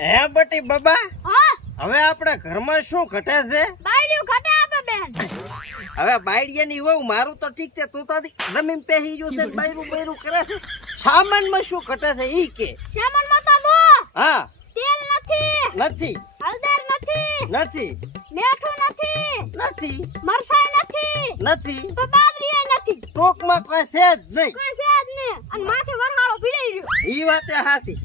હે બટી બાબા, હા હવે આપણે ઘરમાં શું ઘટે છે? બાયડ્યું ઘટે આપે બેન. હવે બાયડિયાની વહુ મારું તો ઠીક છે, તું તો જમીન પેહી ગયું છે, બાયરું બાયરું કરે છે. સામાનમાં શું ઘટે છે ઈ કે? સામાનમાં તો બો હા, તેલ નથી, નથી હળદર નથી, નથી મીઠું નથી, નથી મરચાં નથી, નથી તો બાદરી નથી, ટોકમાં કોઈ છે જ નહીં. કોઈ છે જ નહીં. અને માથે વરહાળો ભીડાઈ રહ્યો. ઈ વાતે હાથી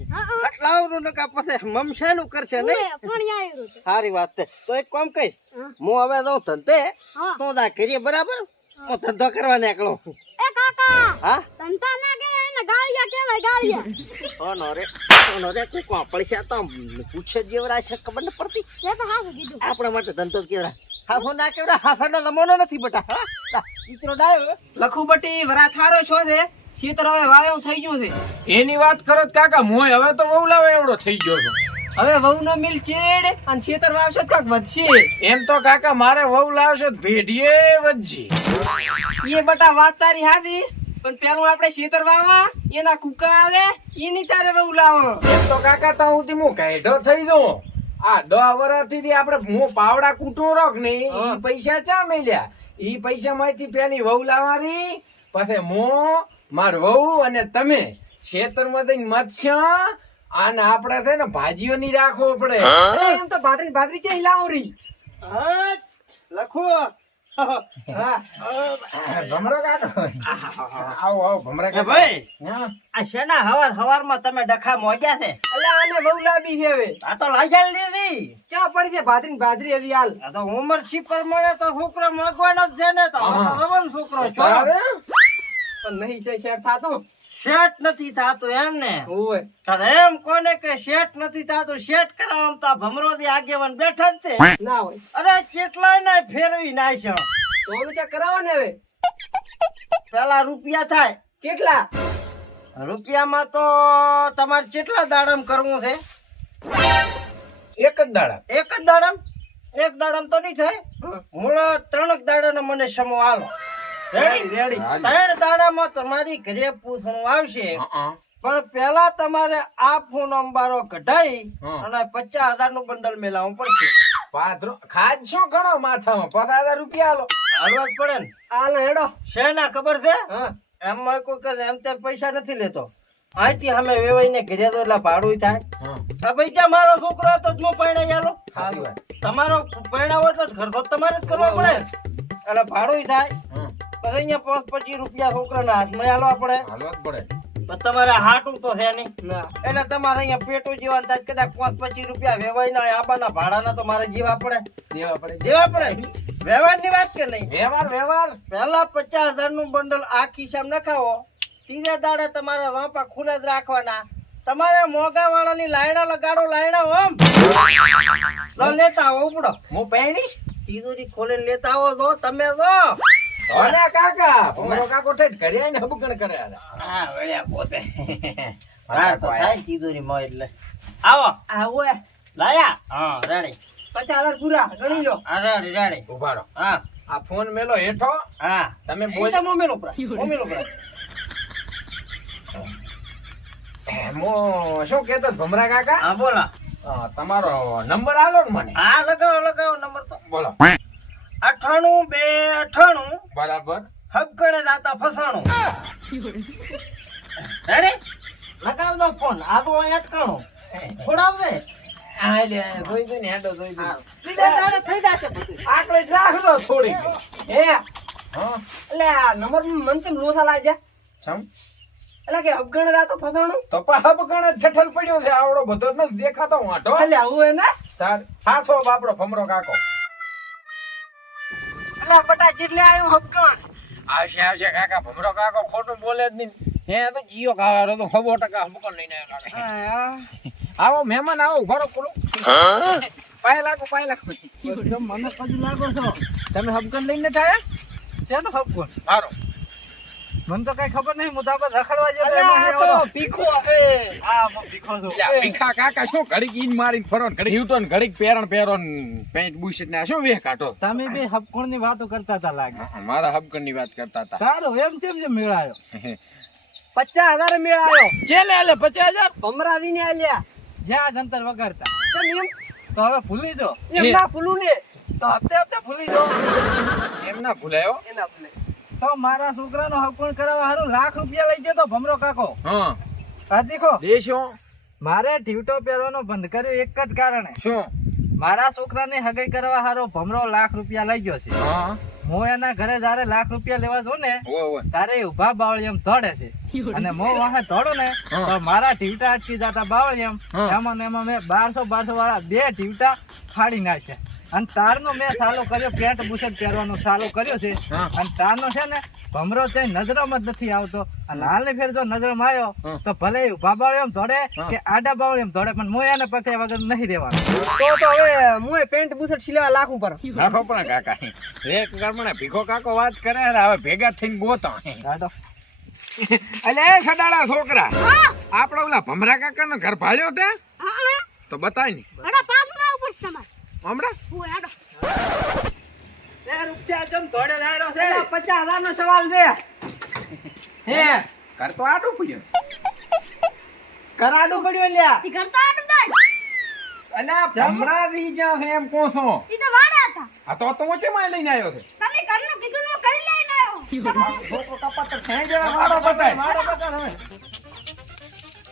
આટલાવનું નકા પછી મમસાનું કરશે નહીં. પાણી આવ્યું છે. સારી વાત છે. તો એક કામ કઈ, હા. હું હવે જાઉં ધંધે, હા. તો દા કરીએ બરાબર. હું ધંધો કરવા નીકળું. એ કાકા હા, ધંધા ના કહેવાય એને ગાળિયા કહેવાય ગાળિયા. ઓનો રે કોઈ કોપડી છે તો પૂછે જેવરા છે, ખબર ન પડતી. એ તો હાસું કીધું. આપણા માટે ધંધો જ કેવરા. હાસો ના કેવરા, હાસાનો જમાનો નથી બટા. હા, લા, ઈતરો ડાયો. લખુબટી વરા થારો છો છે શીતર હવે વાયો થઈ ગયું છે. એની વાત કરો જ કાકા, મોય હવે તો વહુલાવે એવડો થઈ ગયો છું. હવે વહુ નો મિલ ચેડ અને શીતર વાવશો તો કાક વધશે. એમ તો કાકા મારે વહુ લાવશે તો ભેડીએ વજજી. એ બટા વાત તારી હાદી, પણ પેલું આપણે શીતર વાવા એના કુકા આવે એની તારે વહુ લાવો. એમ તો કાકા તો હું કાઢો થઈ જાઉં. આ 10 વર્ષથી આપણે હું પાવડા કૂટો રોક ને ઈ પૈસા ચા મેલ્યા. ઈ પૈસા માંથી પેલી વહુ લાવવાની, પછી હું માર વહુ અને તમે ખેતરમાં જઈને મત્સ્ય અને આપણે છે ને ભાજીઓ ની રાખવો પડે. એમ તો ભાદરી ચે લાવો રી. હા, લખો. હા ભમરો કાકો, આવો ભમરા એ કાકા. ભાઈ, હા. આ શેના હવારમાં તમે ડખા મોજ્યા છે? અલ્યા આને વહુ લાવી છે હવે. આ તો લાગ્યા લીધી. ચા પડી છે ભાદરી એવી હાલ. આ તો ઉંમર છીપર મળે તો છોકરો માગવાનો જ છે ને. તો હવે તો જવાન છોકરો છો. તારે? પણ નહીં જઈ શેર થાતો. સેટ નથી થાતું એમ ને? ઓય તારે એમ કોને કે સેટ નથી થાતું? સેટ કરાવવામાં તો આ ભમરોથી આગેવાન બેઠા જ તે. ના હોય અરે કેટલાય ને ફેરવી નાખ્યો. તો ઓલું ચા કરાવો ને હવે. પેલા રૂપિયા થાય. કેટલા? રૂપિયામાં તો તમારે કેટલા દાડમ કરવું છે? એક જ દાડા. એક જ દાડમ? એક દાડમ તો નહીં થાય. મૂળ 3 દાડાનો મને સમો આલો. રેડી? રેડી. 3 દાડામાં તમારી ઘરે પૂછવાનું આવશે. પણ પેલા તમારે આ ફોન અંબારો કઢાઈ અને 50,000 નું બંડલ મેલાવવું પડશે. પાત્રો ખાજ શું ઘણો માથામાં 50,000 રૂપિયા આલો. હાલવા જ પડે ને. હાલો હેડો. શેના ખબર છે? હા એમાં કોઈ કે એમ તે પૈસા નથી લેતો. અહીંથી અમે વેવાઈને ઘરે તો એટલે ભાડું થાય. આ પૈસા મારો છોકરો હતો જ હું પરણાઈ આલો. સાચી વાત. તમારો પરણાવો એટલે ઘર તો તમારે જ કરવો પડે એટલે ભાડું થાય. પછી અહીંયા 25 રૂપિયા છોકરાના હાથમાં આલવા પડે. હાલવા જ પડે. પણ તમારે હાટું તો છે નહીં. ના એટલે તમારે અહીંયા પેટું જીવન થાય કદાચ 25 રૂપિયા વેવાઈના આબાના ભાડાના તો મારે જીવા પડે. દેવા પડે. દેવા પડે. વ્યવહારની વાત કે નહીં? વ્યવહાર. પહેલા 50,000 નું બંડલ આ ખિસ્સામાં નખાવો. ત્રીજા દાડે તમારા વાપા ખુલ્લા જ રાખવાના. તમારે મોગા વાળાની લાયણા લગાડો. લાયણા ઓમ તો લેતા આવો. ઉપડો હું પહેણીશ. તિજોરી ખોલીને લેતા આવો. જો તમે જો. ઓલે કાકા, ભમરો કાકો ઠેઠ ઘરે આવીને હબકણ કરે આલા. હા વળ્યા પોતે વાર તો થાય તિજોરીમાં એટલે. આવો. આવો લાયા? હા રેડી. 50,000 પૂરા ગણી લો. હા રેડી રેડી. ઉભા રહો. હા આ ફોન મેલો હેઠો. હા તમે એ બોલ. તો મોમેલ ઉપર મોમેલ ઉપર. મો શું કહેતો ભમરા કાકા? હા બોલો. તમારો નંબર આલો ને મને. હા લગાવો લગાવો નંબર તો. બોલો. 98 બરાબર. હબકણે દાતા ફસાણું. રેડી? લગાવ દો ફોન. આ તો અહીં અટકાણું. છોડાવ દે. આ લે જોઈ જોઈને હેડો જોઈ જોઈને. ત્રીજા દાડે થઈ જશે બધું. આકડે જ રાખજો થોડી. એ હા એટલે આ નંબર મન કેમ લોથા લાગ્યા? સમ એટલે કે અફઘાન રાતો ફસાણું. તો પાહબ કણે ઠઠલ પડ્યો છે આવડો બધો જ નથી દેખાતો વાંઢો. એટલે આવું હે ને? તાર હાસો બાપડો ભમરો કાકો. એટલે બટા જેટલે આવ્યું અફઘાન. આવશે કાકા. ભમરો કાકો ખોટું બોલે જ નહીં. હે તો જીઓ કાવાનો તો 100% હબકણ લઈને આવ્યો. આવો મહેમાન આવો. ઉભારો બોલો. પાય લાગો. મને કદી લાગો છો. તમે હબકણ લઈને થાય? શેનો હબકો? મારો. મને તો કઈ ખબર નહીં. હું તો આપણે રખડવા જતો અલ્યા આ તો ભીખો હે. હા હું ભીખો છું. ભીખા કાકા શું ઘડીક ઈન મારીને ફરો ને ઘડીક હિવટો ને ઘડીક પેરો ને પેન્ટ બુશર્ટ ને આ શું વેહ કાઢો. તમે બે હબકોણ ની વાતો કરતા હતા લાગે. મારા હબકણ ની વાત કરતા હતા. તારો એમ કેમ જે મેળાયો? 50,000 મેળ આવ્યો. ચેલે આલે 50,000? ભમરાવીને આલ્યા. જ્યાં જંતર વગાડતા કેમ એમ? તો હવે ભૂલી જો એમ ના ભૂલું ને. તો હપ્તે હપ્તે ભૂલી જો એમ ના ભૂલાયો. એ ના ભૂલે. તો મારા છોકરાનો હકુણ કરાવવા હારું લાખ રૂપિયા લઈ ગયો તો ભમરો કાકો હા આ દેખો દેશો મારે ઢીવટો પહેરવાનો બંધ કર્યો એક જ કારણે શું? મારા છોકરાને હગાઈ કરવા હારો ભમરો લાખ રૂપિયા લઈ ગયો છે હા હું એના ઘરે જયારે લાખ રૂપિયા લેવા જાઉં ને ઓય તારે ઉભા બાવળિયમ દોડે છે અને હું વાહે દોડું ને હા. તો મારા ઢીવટા અટકી જતા બાવળિયમ હા. એમાં ને એમાં મેં 1200 વાળા 2 ઢીવટા ફાડી નાખ્યા અને તારનો મેં સાલો કર્યો પેન્ટ બુશર્ટ પહેરવાનો સાલો કર્યો છે હા. અને તારનો છે ને ભમરો છે નજરોમાં જ નથી આવતો અને હાલની ફેર જો નજરમાં આવ્યો હા. તો ભલે એ ઉભા બાવળિયમ દોડે હા. કે આડા બાવળિયમ દોડે પણ હું એને પતે વગર નહીં રહેવાનું તો હવે હું એ પેન્ટ બુશર્ટ સિલાવા લાખ ઉપર. રાખો પણ કાકા એક કરમણે ભીખો કાકો વાત કરે ને હવે ભેગા થઈને ગોતો કાઢો. અલે એ સડાળા છોકરા આપણે ઓલા ભમરા કાકા નો ઘર ભાડ્યો તે હા તો બતાય ને અડા પાછું ના ઉપર તમારે હમણાં હું આડો એ રૂપિયા જમ દોડે લાયરો છે 50,000 નો સવાલ છે. હે ઘર તો આટું પડ્યું કરાડું પડ્યું લ્યા. ઈ ઘર તો આડું દાય અને આ ભમરા દી જ્યાં છે એમ કોણ છો? ઈ તો વાડા હતા આ તો ઊંચેમાં લઈને આવ્યો છે તમે ઘરનું કીધું ને હું કરી લઈને આવ્યો છોકરો કપાત તો ખેંચ જણા વાળો બતાય વાડો બતાડ હવે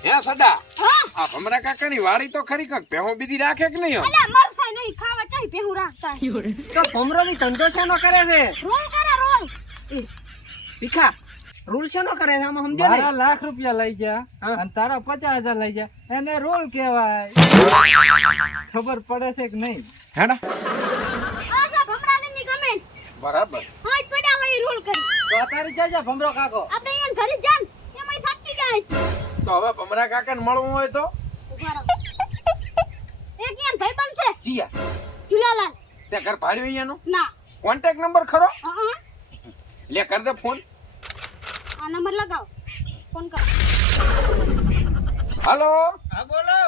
હે સદા હા આ ભમરા કાકાની વાડી તો ખરી કક ભેહો બીજી રાખે કે નહીં અલા મરસાય નહીં ખાવા ચાહી પેહું રાખતા તો ભમરો ની ધંધો શેનો કરે છે? રોલ કરે રોલ ભીખા રૂલ શેનો કરે છે આમાં સમજે મારા ને? લાખ રૂપિયા લઈ ગયા હા. અને તારા 50,000 લઈ ગયા એને રોલ કહેવાય ખબર પડે છે કે નહીં હેડા આ જા ભમરાની ની ગમે બરાબર હા જ પડ્યા હોય ઈ રોલ કરી તો આ તારી જજે ભમરો કાકો આપણે અહીંયા ઘરે જાન એમાં સાચી જાય તો હવે ભમરા કાકાને મળવું હોય તો ઉભા રહો એક યાન ભાઈબંધ છે જીયા ઝુલાલાલ તે ઘર ભાડ્યું અહીંયાનું ના કોન્ટેક્ટ નંબર ખરો હા લે કર દે ફોન આ નંબર લગાવો ફોન કરો હાલો હા બોલો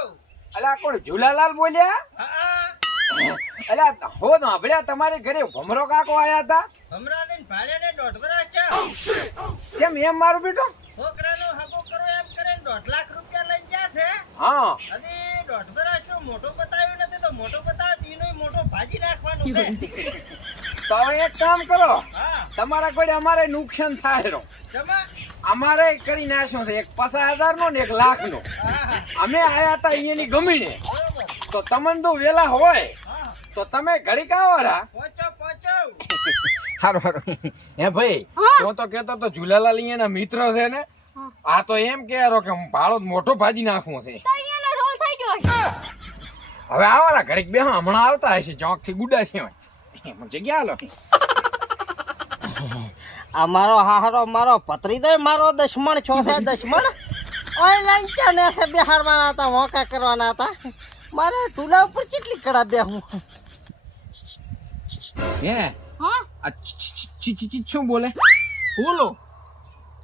અલા કોણ ઝુલાલાલ બોલ્યા હા અલા હો તો સાંભળ્યા તમારે ઘરે ભમરો કાકો આયા હતા હમણાં ભાડે ને 1.5 વર્ષ છે કેમ એમ મારું બેટો છોકરાનો હકો કરો એમ કરીને 1.5 લાખ રૂપિયા લઈ ગયા છે હા હજી 1.5 વર્ષ મોટો બતાવ્યું નથી તો મોટો બતાવે તેનો મોટો ભાજી નાખવાનું છે તો હવે એક કામ કરો હા તમારા કોઈ અમારે નુકસાન થાય રો જમા અમારે કરી નાખ્યો છે એક 50,000 નો ને 1 લાખ નો હા અમે આયા હતા અહીંયાની ગમીને બરોબર તો તમને તો વેલા હોય હા તો તમે ઘડીક આવો રા પહોંચો હારું હારું હે ભાઈ હા. હું તો કેતો તો ઝુલાલાલ અહીંયાના મિત્ર છે ને હા. આ તો એમ કે કે હું ભાડો મોટો ભાજી નાખવો છે તો અહીંયાનો રોલ થઈ ગયો છે હવે આવો ને ઘડીક બે હમણાં આવતા હશે ચોક થી ગુડા છે એમ જગ્યા હાલો આ મારો હારો મારો પત્રીદો મારો દશમણ છો છે દશમણ ઓનલાઈન ચાને છે બેહાડવાના હતા મોકા કરવાના હતા મારે ટુલા ઉપર કેટલી કડા બેહું હે હા આ શું બોલે ઓલો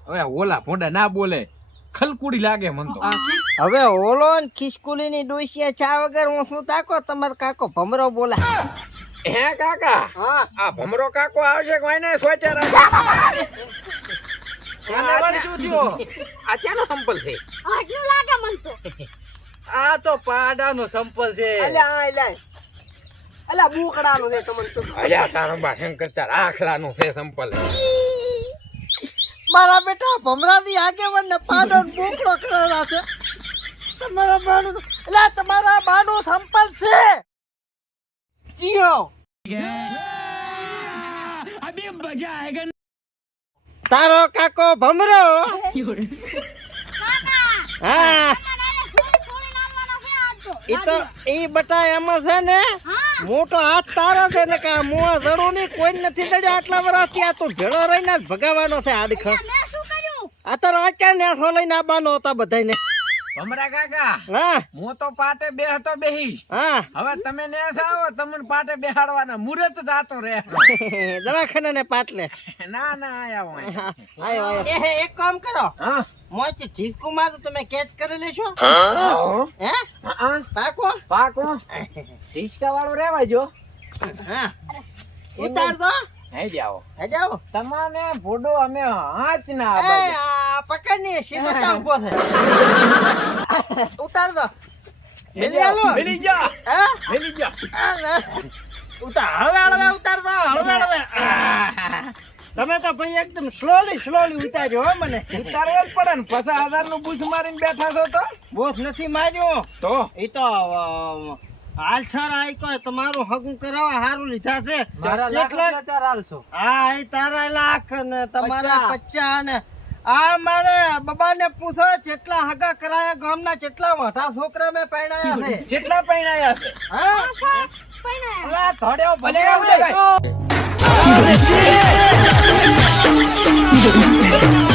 હવે ઓલા ભોંડા ના બોલે ખલકુડી લાગે મન તો હવે ઓલો ને ખિસકુલી ની ડોસિયા ચા વગર હું શું તાકો તમાર કાકો ભમરો બોલા હે કાકા હા આ ભમરો કાકો આવશે કોઈને સોચે રાખે આને વળી શું થયું? આ ચાનો સંપલ છે આટલું લાગે મન તો આ તો પાડાનો સંપલ છે અલ્યા આ લે અલ્યા બુકડાનો છે તમને શું અલ્યા તારો બા શંકર ચાર આખલાનું છે સંપલ મારા બેટા ભમરાથી આગેવાન ને પાડો ને બોકડો કરેલા છે તમારા બાનું એટલે તમારા બાનું સંપલ છે જીઓ તારો કાકો ભમરો કાકા હા થોડી થોડી નાલવાનો છે આજ તો ઈ તો ઈ બટા એમાં છે ને હા મોટો હાથ તારો છે ને કે મુઆ જડું નહીં કોઈ નથી દડ્યો આટલા વર્ષથી આ તું ભેળો રહીને જ ભગાવાનો છે આડખર મેં શું કર્યું આ તો વાંચા ને લઈને આવવાનો હતા બધાને ભમરા કાકા હા હું તો પાટે બેહતો બેહીશ હા હવે તમે ને આવો તમને પાટે બેહાડવાના મુરત જાતો રે દવાખાના ને પાટલે ના ના આયા હોય આયો આયો એક કામ કરો હા મોચ ઠીસકુ મારું તમે કેચ કરી લેશો આવો હે હા પાકો પાકો રિક્ષા વાળો રેવા જો હા ઉતાર દો હે જાઓ હે જાઓ તમને ફોડો અમે હાચ ના એ આબાજે આ પકડ ની સીધો ચા ઉભો છે ઉતાર દો મેલી આલો. મેલી જા હા? મેલી જા હળવે હળવે ઉતારતો હળવે હળવે તમે તો ભાઈ એકદમ સ્લોલી ઉતાર્યો હો મને ઉતારવા જ પડે ને 50,000 નું બૂસ મારીને બેઠા છો તો બોસ નથી માર્યો તો એ તો હાલ સર આઈ કોઈ તમારું હગું કરાવવા હારું લીધા છે મારા લાખ કેટલા? રૂપિયા ચાર હાલશો. હા એ તારા લાખ ને તમારા 50 ને આ મારે બબાને પૂછો કેટલા હગા કરાયા ગામના કેટલા મોટા છોકરા મેં પરણાયા છે જેટલા પૈણાયા છે હા અલા, ધોળ્યો ભલે ભલે આવજે આવજે. ભાઈ.